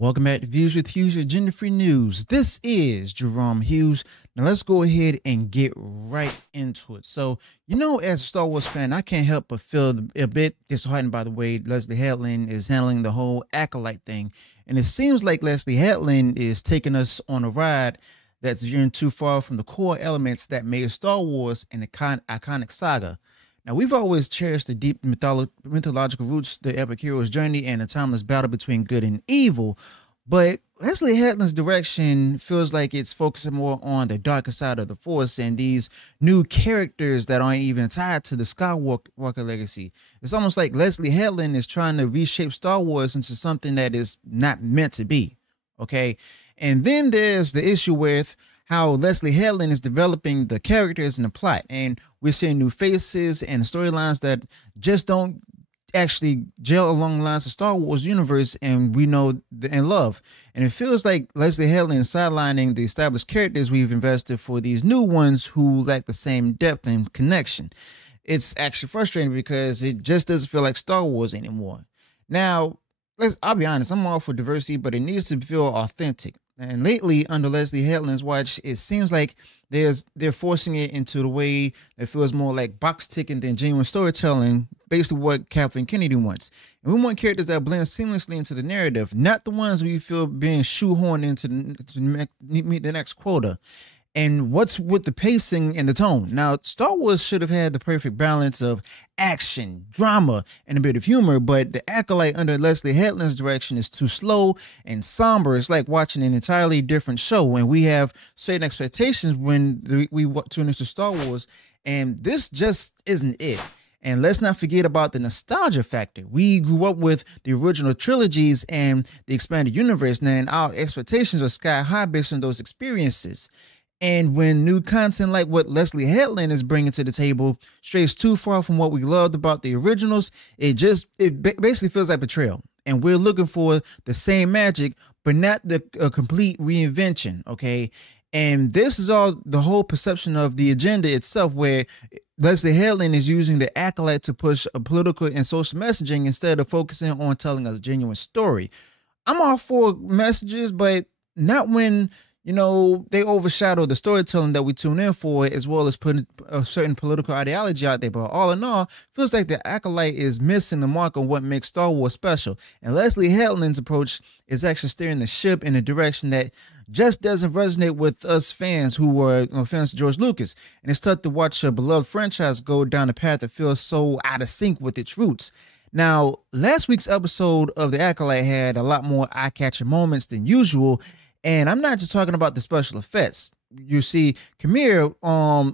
Welcome back to Views with Hughes, Agenda Free News. This is Jerome Hughes. Now let's go ahead and get right into it. So, as a Star Wars fan, I can't help but feel a bit disheartened by the way Leslye Headland is handling the whole Acolyte thing. And it seems like Leslye Headland is taking us on a ride that's veering too far from the core elements that made Star Wars an iconic saga. Now, we've always cherished the deep mythological roots, the epic hero's journey, and the timeless battle between good and evil. But Leslye Headland's direction feels like it's focusing more on the darker side of the Force and these new characters that aren't even tied to the Skywalker legacy. It's almost like Leslye Headland is trying to reshape Star Wars into something that is not meant to be. Okay. And then there's the issue with how Leslye Headland is developing the characters and the plot. And we're seeing new faces and storylines that just don't actually gel along the lines of Star Wars universe and we know and love. And it feels like Leslye Headland is sidelining the established characters we've invested for these new ones who lack the same depth and connection. It's actually frustrating because it just doesn't feel like Star Wars anymore. Now, I'll be honest, I'm all for diversity, but it needs to feel authentic. And lately, under Leslye Headland's watch, it seems like they're forcing it into the way that feels more like box ticking than genuine storytelling, basically what Kathleen Kennedy wants. And we want characters that blend seamlessly into the narrative, not the ones we feel being shoehorned into to meet the next quota. And what's with the pacing and the tone? Now, Star Wars should have had the perfect balance of action, drama, and a bit of humor, but the Acolyte under Leslye Headland's direction is too slow and somber. It's like watching an entirely different show, and we have certain expectations when we tune into Star Wars, and this just isn't it. And let's not forget about the nostalgia factor. We grew up with the original trilogies and the expanded universe, and our expectations are sky high based on those experiences. And when new content like what Leslye Headland is bringing to the table strays too far from what we loved about the originals, it basically feels like betrayal. And we're looking for the same magic, but not the complete reinvention, okay? And this is all the whole perception of the agenda itself, where Leslye Headland is using the Acolyte to push a political and social messaging instead of focusing on telling us a genuine story. I'm all for messages, but not when they overshadow the storytelling that we tune in for, as well as putting a certain political ideology out there. But all in all, feels like the Acolyte is missing the mark on what makes Star Wars special. And Leslye Headland's approach is actually steering the ship in a direction that just doesn't resonate with us fans who are fans of George Lucas. And it's tough to watch a beloved franchise go down a path that feels so out of sync with its roots. Now, last week's episode of The Acolyte had a lot more eye-catching moments than usual. And I'm not just talking about the special effects. You see, Khmer,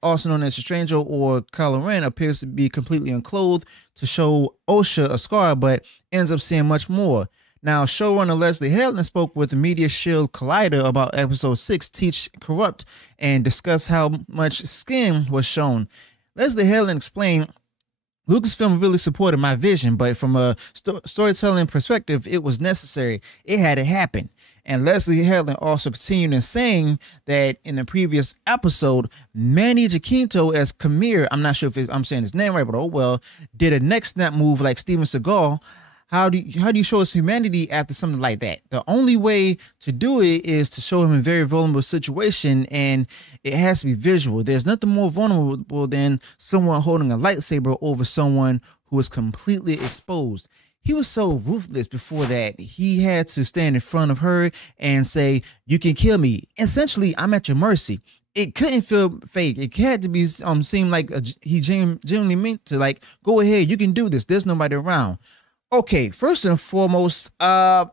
also known as a stranger, or Kylo Ren, appears to be completely unclothed to show Osha a scar, but ends up seeing much more. Now, showrunner Leslye Headland spoke with the Media Shield Collider about episode 6, Teach Corrupt, and discussed how much skin was shown. Leslye Headland explained, Lucasfilm really supported my vision, but from a storytelling perspective, it was necessary. It had to happen. And Leslye Headland also continued in saying that in the previous episode, Manny Jacinto as Khmer, I'm not sure if I'm saying his name right, but oh well, did a neck snap move like Steven Seagal. How do you show us humanity after something like that? The only way to do it is to show him in a very vulnerable situation, and it has to be visual. There's nothing more vulnerable than someone holding a lightsaber over someone who is completely exposed. He was so ruthless before that. He had to stand in front of her and say, "You can kill me. Essentially, I'm at your mercy." It couldn't feel fake. It had to be seem like he genuinely meant to, go ahead, you can do this. There's nobody around. Okay, first and foremost, there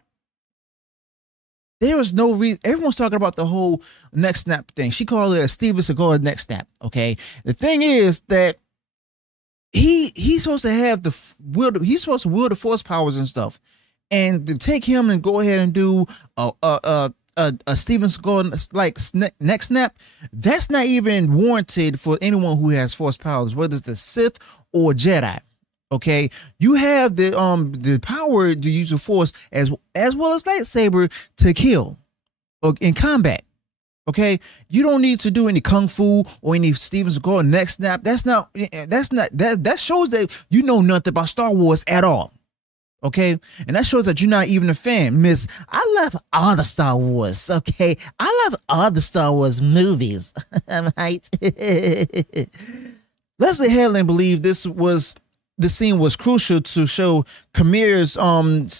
was no reason. Everyone's talking about the whole neck snap thing. She called it a Steven Seagal neck snap. Okay, the thing is that he's supposed to have the will. He's supposed to wield the Force powers and stuff, and to take him and go ahead and do a Steven Seagal neck snap, that's not even warranted for anyone who has Force powers, whether it's the Sith or Jedi. Okay, you have the power to use the Force as well as lightsaber to kill in combat. Okay, you don't need to do any kung fu or any Steven Seagal neck snap. That shows that you know nothing about Star Wars at all. Okay, and that shows that you're not even a fan, Miss. I love all the Star Wars. Okay, I love all the Star Wars movies. Right? Leslye Headland believed the scene was crucial to show Cameron's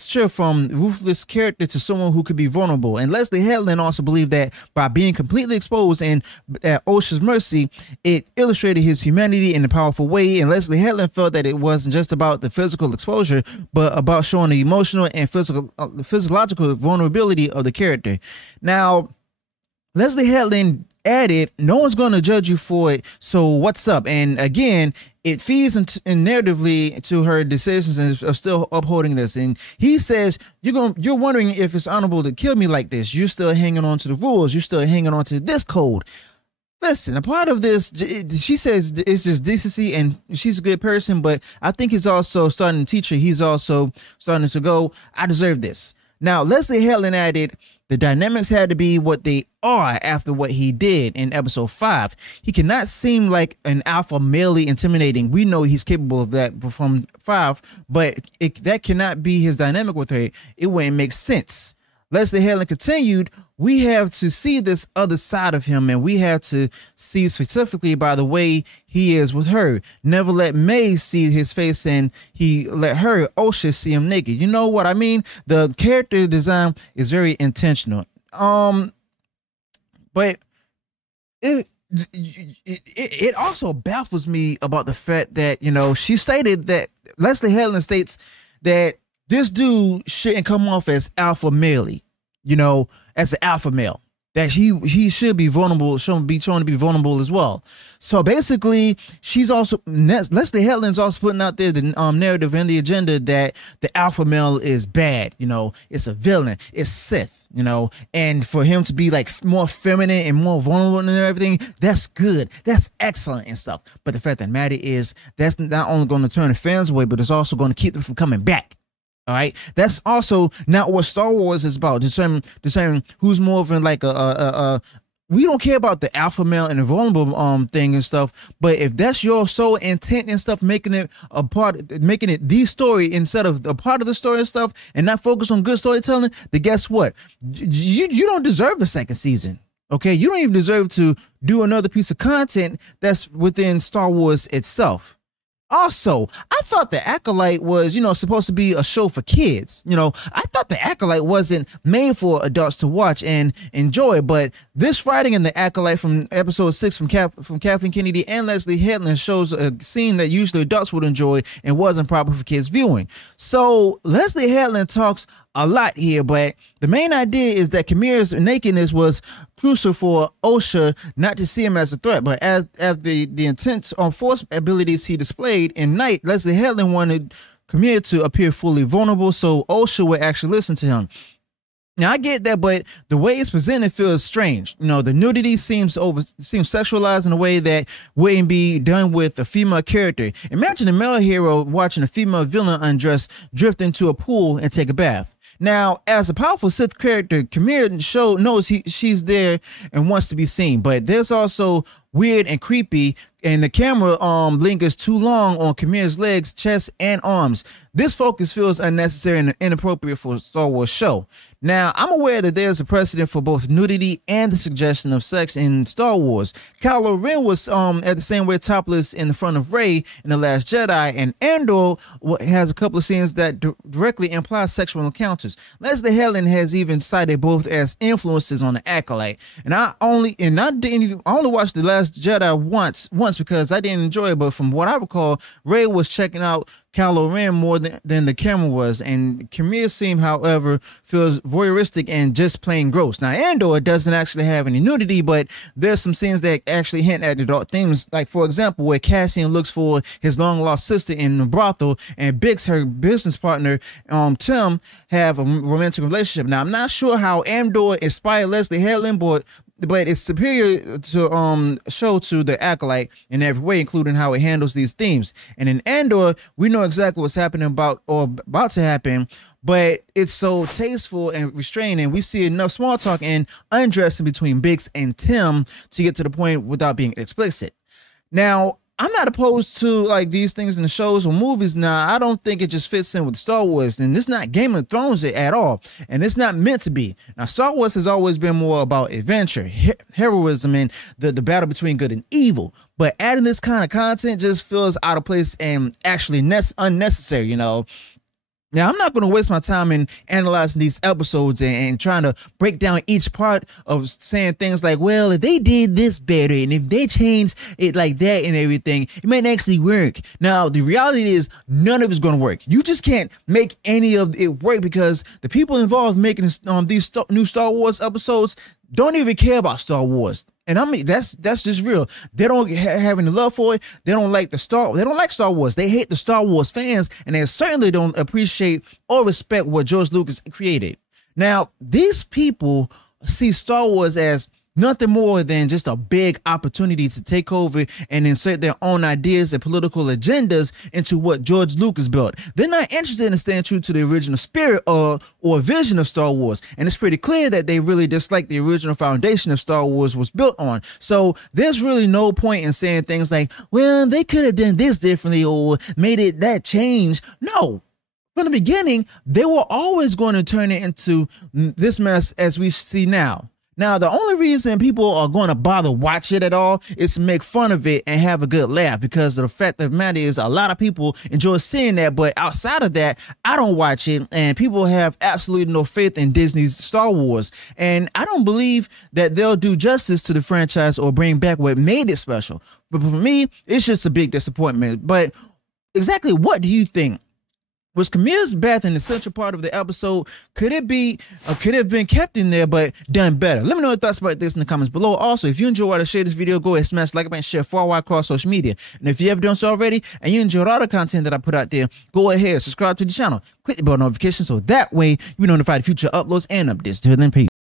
shift from ruthless character to someone who could be vulnerable. And Leslye Headland also believed that by being completely exposed and at Osha's mercy, it illustrated his humanity in a powerful way. And Leslye Headland felt that it wasn't just about the physical exposure, but about showing the emotional and physiological vulnerability of the character. Now, Leslye Headland added, no one's going to judge you for it, so what's up? And again, it feeds in narratively to her decisions of still upholding this. And he says, you're wondering if it's honorable to kill me like this. You're still hanging on to the rules. You're still hanging on to this code. Listen, a part of this, she says it's just decency, and she's a good person, but I think he's also starting to teach her. He's also starting to go, I deserve this. Now, Leslye Headland added, the dynamics had to be what they are after what he did in episode 5. He cannot seem like an alpha malely intimidating. We know he's capable of that from 5, but that cannot be his dynamic with her. It wouldn't make sense. Leslye Headland continued, we have to see this other side of him, and we have to see specifically by the way he is with her. Never let May see his face, and he let her, Osha, see him naked. You know what I mean? The character design is very intentional. But it also baffles me about the fact that, you know, she stated that Leslye Headland states that this dude shouldn't come off as alpha maley, you know, as an alpha male, that he should be vulnerable, should be shown to be vulnerable as well. So basically, she's also, Leslye Headland's also putting out there the narrative and the agenda that the alpha male is bad, you know, it's a villain, it's Sith, you know, and for him to be like more feminine and more vulnerable and everything, that's good, that's excellent and stuff. But the fact that matter is, that's not only going to turn the fans away, but it's also going to keep them from coming back. All right, that's also not what Star Wars is about. Determine who's more of like we don't care about the alpha male and the vulnerable thing and stuff. But if that's your sole intent and stuff, making it a part, making it the story instead of a part of the story and stuff, and not focus on good storytelling, then guess what? You don't deserve a second season. Okay, you don't even deserve to do another piece of content that's within Star Wars itself. Also, I thought the Acolyte was, you know, supposed to be a show for kids. You know, I thought the Acolyte wasn't made for adults to watch and enjoy. But this writing in the Acolyte from episode 6 from Kathleen Kennedy and Leslye Headland shows a scene that usually adults would enjoy and wasn't proper for kids viewing. So Leslye Headland talks a lot here, but the main idea is that Kamira's nakedness was crucial for Osha not to see him as a threat, but as the intense force abilities he displayed in Night, Leslye Headland wanted Kamira to appear fully vulnerable so Osha would actually listen to him. Now I get that, but the way it's presented feels strange. You know, the nudity seems sexualized in a way that wouldn't be done with a female character. Imagine a male hero watching a female villain undress, drift into a pool, and take a bath. Now, as a powerful Sith character, Kamira knows she's there and wants to be seen, but there's also weird and creepy, and the camera lingers too long on Kamira's legs, chest, and arms. This focus feels unnecessary and inappropriate for a Star Wars show. Now, I'm aware that there's a precedent for both nudity and the suggestion of sex in Star Wars. Kylo Ren was at the same way topless in the front of Rey in The Last Jedi, and Andor has a couple of scenes that directly imply sexual encounters. Leslye Headland has even cited both as influences on the Acolyte. And I only watched The Last Jedi once because I didn't enjoy it, but from what I recall, Rey was checking out Kylo Ren more than the camera was, and Kamira scene, however, feels voyeuristic and just plain gross. Now, Andor doesn't actually have any nudity, but there's some scenes that actually hint at adult themes, like, for example, where Cassian looks for his long-lost sister in the brothel, and Biggs, her business partner, Tim, have a romantic relationship. Now, I'm not sure how Andor inspired Leslye Headland, but it's superior to show to the Acolyte in every way, including how it handles these themes. And in Andor, we know exactly what's happening about to happen, but it's so tasteful and restrained, and we see enough small talk and undressing between Biggs and Tim to get to the point without being explicit. Now, I'm not opposed to like these things in the shows or movies. Now, I don't think it just fits in with Star Wars, and it's not Game of Thrones at all, and it's not meant to be. Now, Star Wars has always been more about adventure, heroism, and the battle between good and evil. But adding this kind of content just feels out of place and actually unnecessary, you know. Now, I'm not going to waste my time in analyzing these episodes and trying to break down each part of saying things like, well, if they did this better and if they changed it like that and everything, it might actually work. Now, the reality is none of it's going to work. You just can't make any of it work because the people involved making these new Star Wars episodes don't even care about Star Wars. And I mean, that's just real. They don't have any love for it. They don't like Star Wars. They hate the Star Wars fans, and they certainly don't appreciate or respect what George Lucas created. Now, these people see Star Wars as nothing more than just a big opportunity to take over and insert their own ideas and political agendas into what George Lucas built. They're not interested in staying true to the original spirit or vision of Star Wars. And it's pretty clear that they really dislike the original foundation of Star Wars was built on. So there's really no point in saying things like, well, they could have done this differently or made it that change. No. From the beginning, they were always going to turn it into this mess as we see now. Now, the only reason people are going to bother watch it at all is to make fun of it and have a good laugh, because the fact of the matter is a lot of people enjoy seeing that. But outside of that, I don't watch it, and people have absolutely no faith in Disney's Star Wars. And I don't believe that they'll do justice to the franchise or bring back what made it special. But for me, it's just a big disappointment. But exactly what do you think? Was Camille's bath an essential part of the episode? Could it have been kept in there but done better? Let me know your thoughts about this in the comments below. Also, if you enjoyed what I shared this video, go ahead, smash like button, share far wide across social media. And if you haven't done so already and you enjoyed all the content that I put out there, go ahead, subscribe to the channel, click the bell notification so that way you're notified of future uploads and updates. Till then, peace.